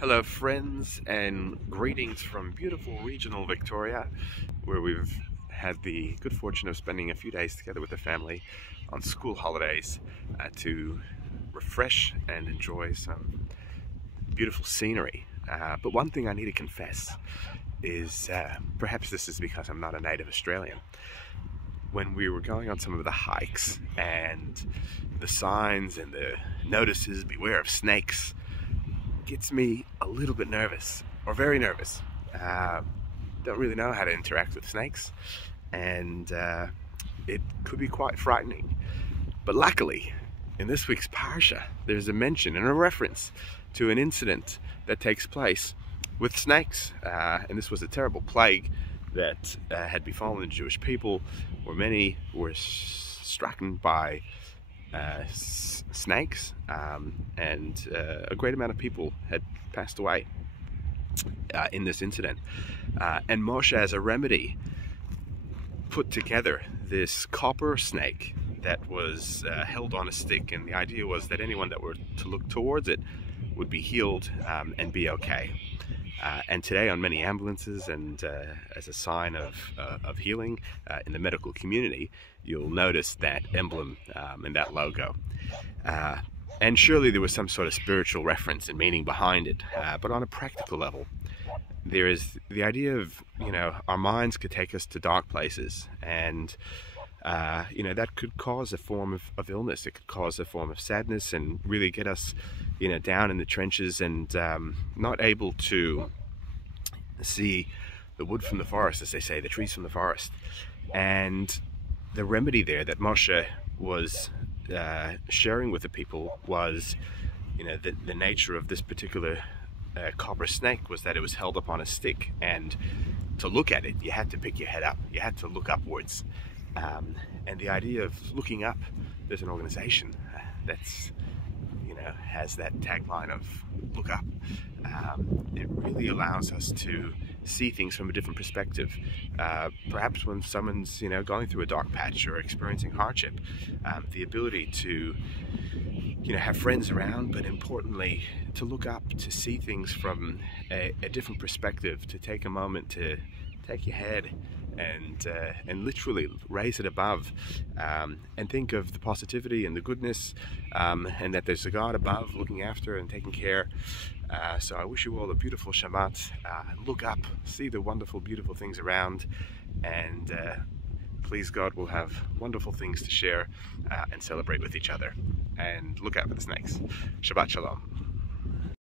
Hello friends, and greetings from beautiful regional Victoria, where we've had the good fortune of spending a few days together with the family on school holidays to refresh and enjoy some beautiful scenery. But one thing I need to confess is, perhaps this is because I'm not a native Australian, when we were going on some of the hikes and the signs and the notices, beware of snakes, gets me a little bit nervous, or very nervous. Don't really know how to interact with snakes, and it could be quite frightening. But luckily, in this week's Parsha, there's a mention and a reference to an incident that takes place with snakes. And this was a terrible plague that had befallen the Jewish people, where many were struck by snakes, and a great amount of people had passed away in this incident. And Moshe, as a remedy, put together this copper snake that was held on a stick, and the idea was that anyone that were to look towards it would be healed and be okay. And today, on many ambulances, and as a sign of healing in the medical community, you'll notice that emblem and that logo. And surely there was some sort of spiritual reference and meaning behind it. But on a practical level, there is the idea of, our minds could take us to dark places, and that could cause a form of illness. It could cause a form of sadness and really get us down in the trenches, and not able to see the wood from the forest, as they say, the trees from the forest. And the remedy there that Moshe was sharing with the people was, the nature of this particular copper snake was that it was held up on a stick, and to look at it, you had to pick your head up, you had to look upwards. And the idea of looking up, there's an organization that's has that tagline of look up. It really allows us to see things from a different perspective. Perhaps when someone's going through a dark patch or experiencing hardship, the ability to have friends around, but importantly to look up, to see things from a different perspective, to take a moment to take your head and literally raise it above, and think of the positivity and the goodness, and that there's a God above looking after and taking care. So I wish you all a beautiful Shabbat. Look up, see the wonderful, beautiful things around, and please God, we'll have wonderful things to share and celebrate with each other. And look out for the snakes. Shabbat Shalom.